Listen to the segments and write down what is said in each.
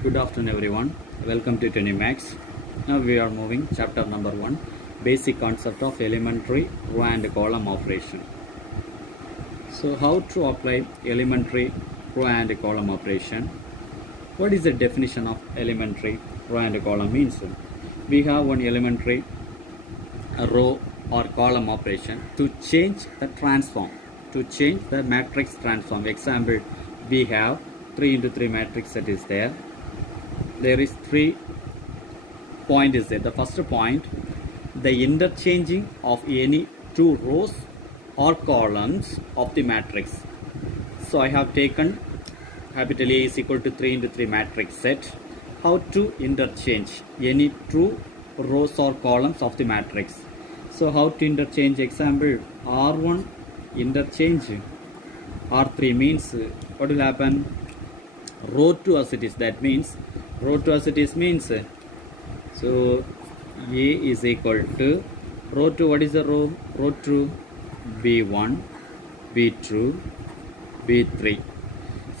Good afternoon everyone. Welcome to Tunimax. Now we are moving chapter number 1, basic concept of elementary row and column operation. So how to apply elementary row and column operation? What is the definition of elementary row and column means? We have one elementary row or column operation to change the transform, to change the matrix transform. Example, we have 3 into 3 matrix that is there. There is 3 point is there. The first point, the interchanging of any 2 rows or columns of the matrix. So I have taken capital A is equal to 3 into 3 matrix set. How to interchange any 2 rows or columns of the matrix. So how to interchange? Example, R1 interchange R3 means what will happen? Row 2 as it is. That means row 2 as it is means so A is equal to row 2. What is the row? Row 2 B1, B2, B3.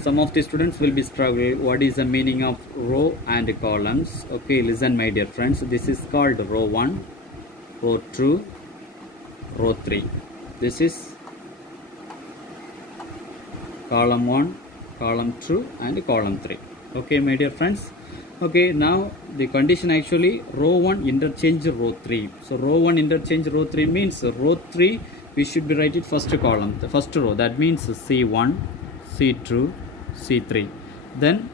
Some of the students will be struggling. What is the meaning of row and columns? Okay, listen my dear friends. This is called row 1, row 2, row 3. This is column 1, column 2 and column 3. Okay my dear friends. Okay, now the condition actually row 1 interchange row 3. So row 1 interchange row 3 means row 3 we should be write it first column, the first row. That means C1, C2, C3. Then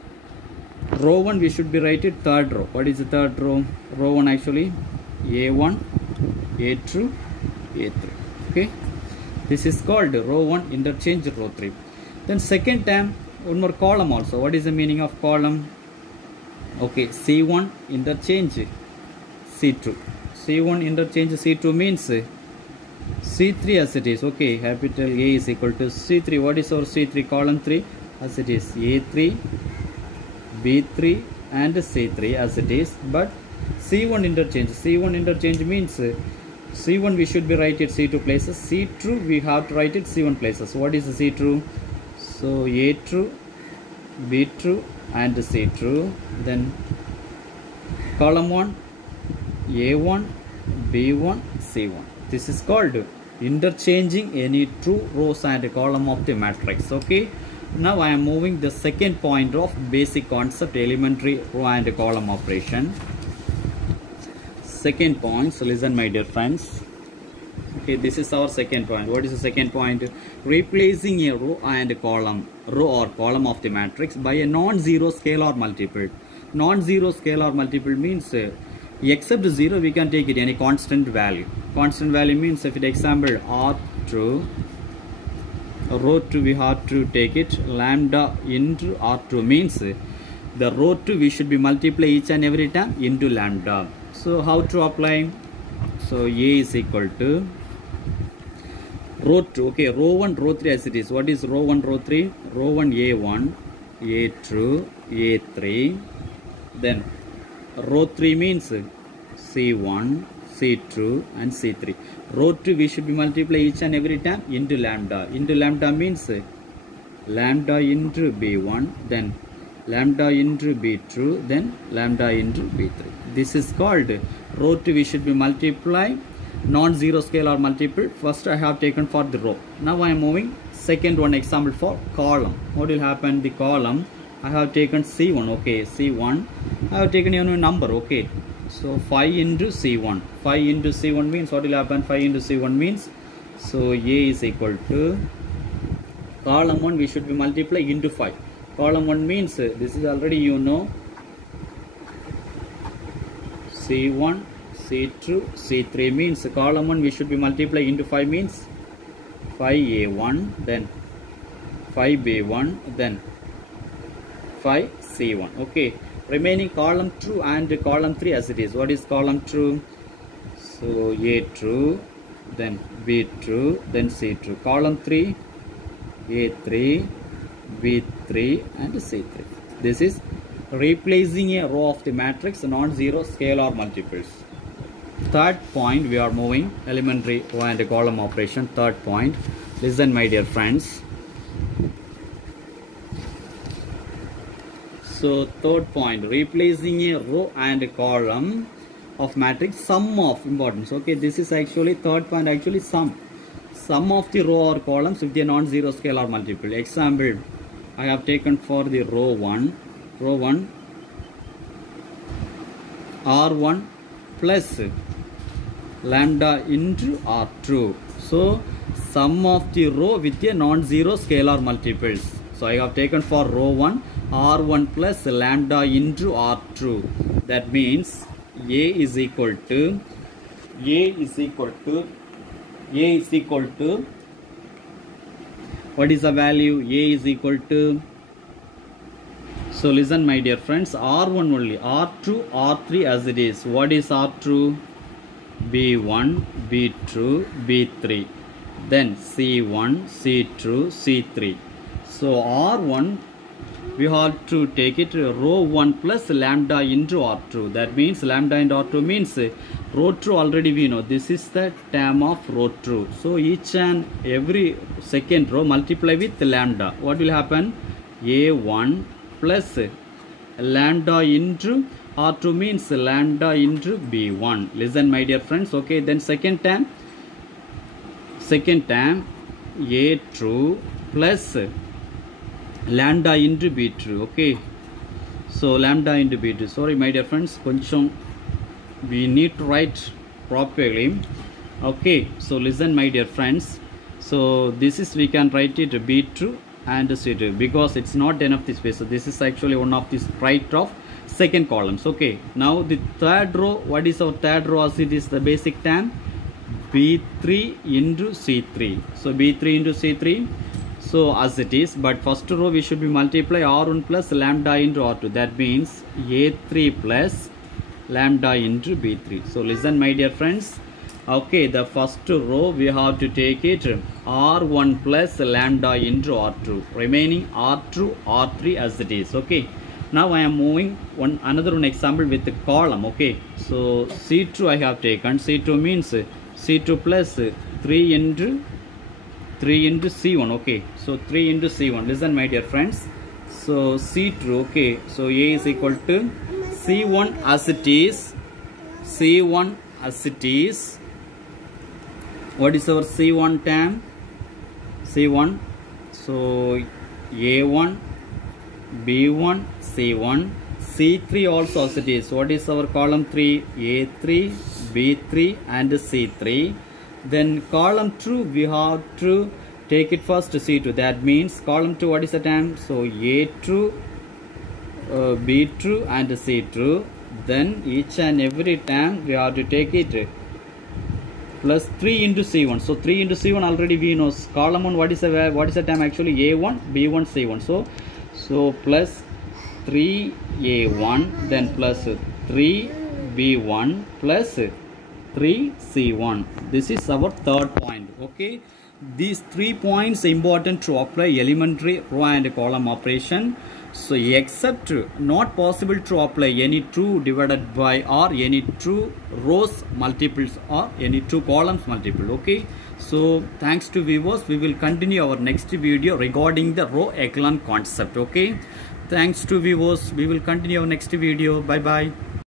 row 1 we should be write it third row. What is the third row? Row 1 actually A1, A2, A3. Okay, this is called row 1 interchange row 3. Then second term, one more column also. What is the meaning of column? Okay, C1 interchange C2. C1 interchange C2 means C3 as it is. Okay, capital A is equal to C3. What is our C3? Column 3 as it is. A3, B3 and C3 as it is. But C1 interchange. C1 interchange means C1 we should be write it C2 places. C2 we have to write it C1 places. What is the C2? So A2, B2 and C2. Then column 1 A1, B1, C1. This is called interchanging any 2 rows and column of the matrix. Okay, now I am moving the second point of basic concept elementary row and column operation. Second point, so listen my dear friends. Okay, this is our second point. What is the second point? Replacing a row and column, row or column of the matrix by a non-zero scalar multiple. Non-zero scalar multiple means except 0 we can take it any constant value. Constant value means if it example R2, row 2 we have to take it lambda into R2 means the row 2 we should be multiply each and every time into lambda. So how to apply? So A is equal to row 2. Okay, row 1, row 3 as it is. What is row 1, row 3? Row 1 A1, A2, A3. Then row 3 means C1, C2 and C3. Row 2 we should be multiply each and every time into lambda. Into lambda means lambda into B1, then lambda into B2, then lambda into B3. This is called row 2 we should be multiply non-zero scalar multiple. First I have taken for the row. Now I am moving second one example for column. What will happen? The column I have taken C1. Okay, C1 I have taken a number. Okay, so 5 into C1. 5 into C1 means what will happen? 5 into C1 means so A is equal to column 1 we should be multiply into 5. Column 1 means this is already you know C1, C2, C3 means column 1 we should be multiply into 5 means 5A1, then 5B1, then 5C1. Okay, remaining column 2 and column 3 as it is. What is column 2? So A2, then B2, then C2. Column 3 A3, B3 and C3. This is replacing a row of the matrix non-zero scalar multiples. Third point we are moving elementary row and column operation. Third point, listen my dear friends. So third point, replacing a row and a column of matrix, sum of importance. Okay, this is actually third point, actually sum of the row or columns with a non-zero scalar multiple. Example, I have taken for the row 1 R1 plus lambda into R2. So sum of the row with a non-zero scalar multiples. So I have taken for row 1 R1 plus lambda into R2. That means A is equal to what is the value? A is equal to, so listen my dear friends, R1 only, R2, R3 as it is. What is R2? B1, B2, B3, then C1, C2, C3. So R1 we have to take it row 1 plus lambda into R2. That means lambda into R2 means row 2 already we know. This is the term of row 2. So each and every second row multiply with lambda. What will happen? A1 plus lambda into R2 means lambda into B1. Listen my dear friends. Okay, then second term A2 plus lambda into B2. Okay, so lambda into B2. Sorry my dear friends, we need to write properly. Okay, so listen my dear friends. So this is, we can write it B2 and C2 because it's not enough this space. So this is actually one of the right of second columns. Okay, now the third row, what is our third row as it is the basic term? B3 into C3. So B3 into C3. So as it is, but first row we should be multiply R1 plus lambda into R2. That means A3 plus lambda into B3. So listen my dear friends. Okay, the first row we have to take it R1 plus lambda into R2. Remaining R2, R3 as it is. Okay. Now I am moving another one example with the column. Okay. So C2 I have taken. C2 means C2 plus 3 into C1. Okay, so 3 into C1. Listen my dear friends. So C2, okay, so A is equal to C1 as it is. C1 as it is. What is our C1 term? C1. So A1, B1, C1. C3 also as it is. What is our column 3? A3, B3 and C3. Then column 2 we have to take it first to C2. That means column 2, what is the term? So A2, B2 and C2. Then each and every term we have to take it plus 3 into C1. So 3 into C1 already we know. Column 1, what is the term actually? A1, B1, C1. So plus 3A1 then plus 3B1 plus 3C1. This is our third point. Okay, these 3 points important to apply elementary row and column operation. So except not possible to apply any 2 divided by or any 2 rows multiples or any 2 columns multiple. Okay, so thanks to viewers, we will continue our next video regarding the row echelon concept. Okay, thanks to viewers, we will continue our next video. Bye bye.